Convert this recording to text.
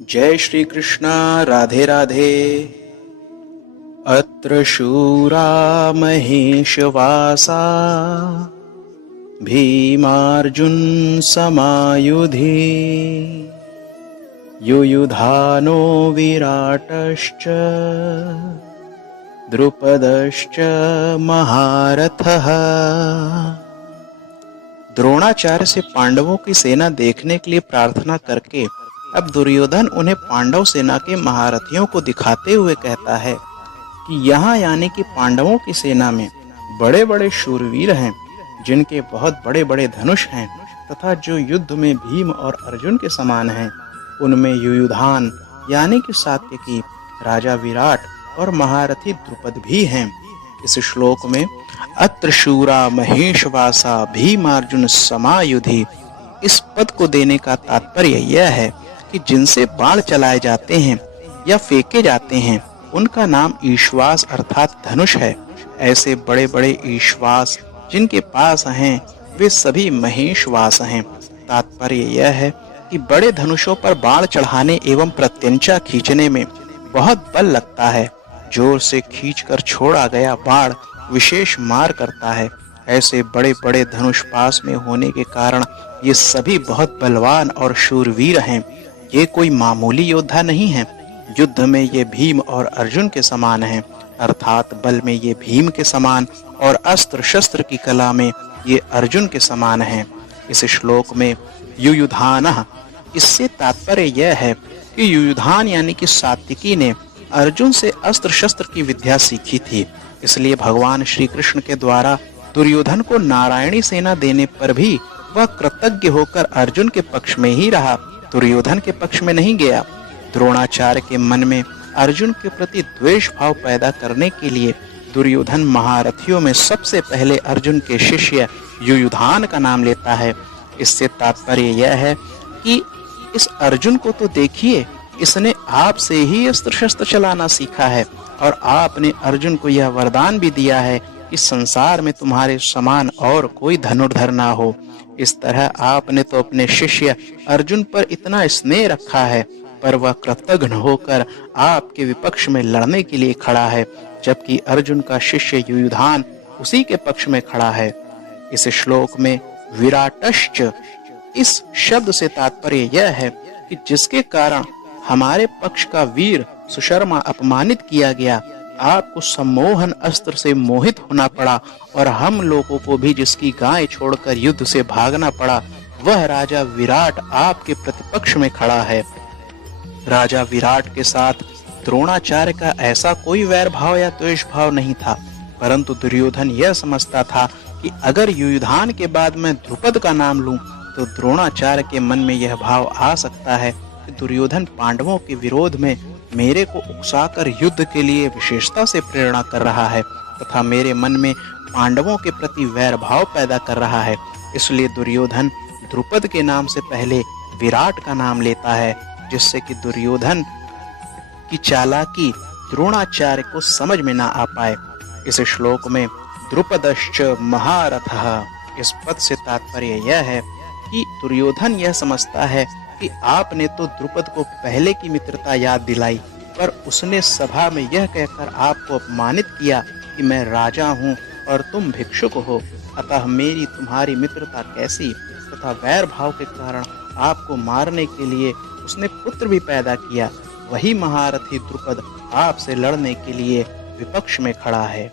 जय श्री कृष्ण। राधे राधे। अत्र शूरा महेशवासा भीमार्जुन समायुधि युयुधानो विराटश्च द्रुपदश्च महारथः। द्रोणाचार्य से पांडवों की सेना देखने के लिए प्रार्थना करके अब दुर्योधन उन्हें पांडव सेना के महारथियों को दिखाते हुए कहता है कि यहाँ यानी कि पांडवों की सेना में बड़े बड़े शूरवीर हैं, जिनके बहुत बड़े बड़े धनुष हैं, तथा जो युद्ध में भीम और अर्जुन के समान हैं। उनमें युयुधान यानी कि सात्यकी, राजा विराट और महारथी द्रुपद भी हैं। इस श्लोक में अत्र शूरा महेशवासा भीमार्जुन समायुधि, इस पद को देने का तात्पर्य यह है कि जिनसे बाण चलाए जाते हैं या फेंके जाते हैं उनका नाम ईश्वास अर्थात धनुष है। ऐसे बड़े बड़े ईश्वास जिनके पास हैं वे सभी महेशवास हैं। तात्पर्य यह है कि बड़े धनुषों पर बाण चढ़ाने एवं प्रत्यंचा खींचने में बहुत बल लगता है। जोर से खींचकर छोड़ा गया बाण विशेष मार करता है। ऐसे बड़े बड़े धनुष पास में होने के कारण ये सभी बहुत बलवान और शूरवीर हैं। ये कोई मामूली योद्धा नहीं है। युद्ध में ये भीम और अर्जुन के समान हैं, अर्थात बल में ये भीम के समान और अस्त्र शस्त्र की कला में ये अर्जुन के समान हैं। इस श्लोक में युयुधानः, इससे तात्पर्य यह है कि युयुधान यानी कि सात्विकी ने अर्जुन से अस्त्र शस्त्र की विद्या सीखी थी। इसलिए भगवान श्री कृष्ण के द्वारा दुर्योधन को नारायणी सेना देने पर भी वह कृतज्ञ होकर अर्जुन के पक्ष में ही रहा, दुर्योधन के पक्ष में नहीं गया। द्रोणाचार्य के मन में अर्जुन के प्रति द्वेष भाव पैदा करने के लिए दुर्योधन महारथियों में सबसे पहले अर्जुन के शिष्य युयुधान का नाम लेता है। इससे तात्पर्य यह है कि इस अर्जुन को तो देखिए, इसने आपसे ही अस्त्र शस्त्र चलाना सीखा है और आपने अर्जुन को यह वरदान भी दिया है कि संसार में तुम्हारे समान और कोई धनुर्धर ना हो। इस तरह आपने तो अपने शिष्य अर्जुन पर इतना स्नेह रखा है, पर वह कृतघ्न होकर आपके विपक्ष में लड़ने के लिए खड़ा है, जबकि अर्जुन का शिष्य युयुधान उसी के पक्ष में खड़ा है। इस श्लोक में विराटश्च, इस शब्द से तात्पर्य यह है कि जिसके कारण हमारे पक्ष का वीर सुशर्मा अपमानित किया गया, आपको सम्मोहन अस्त्र से मोहित होना पड़ा और हम लोगों को भी जिसकी गाय छोड़कर युद्ध से भागना पड़ा, वह राजा विराट आपके प्रतिपक्ष में खड़ा है। राजा विराट के साथ द्रोणाचार्य का ऐसा कोई वैर भाव या द्वेष भाव नहीं था, परंतु दुर्योधन यह समझता था कि अगर युयुधान के बाद मैं द्रुपद का नाम लूं तो द्रोणाचार्य के मन में यह भाव आ सकता है कि दुर्योधन पांडवों के विरोध में मेरे को उकसाकर युद्ध के लिए विशेषता से प्रेरणा कर रहा है तथा मेरे मन में पांडवों के प्रति वैर भाव पैदा कर रहा है। इसलिए दुर्योधन द्रुपद के नाम से पहले विराट का नाम लेता है, जिससे कि दुर्योधन की चालाकी द्रोणाचार्य को समझ में ना आ पाए। इस श्लोक में द्रुपदश्च महारथः, इस पद से तात्पर्य यह है कि दुर्योधन यह समझता है कि आपने तो द्रुपद को पहले की मित्रता याद दिलाई, पर उसने सभा में यह कहकर आपको अपमानित किया कि मैं राजा हूँ और तुम भिक्षुक हो, अतः मेरी तुम्हारी मित्रता कैसी, तथा वैर भाव के कारण आपको मारने के लिए उसने पुत्र भी पैदा किया। वही महारथी द्रुपद आपसे लड़ने के लिए विपक्ष में खड़ा है।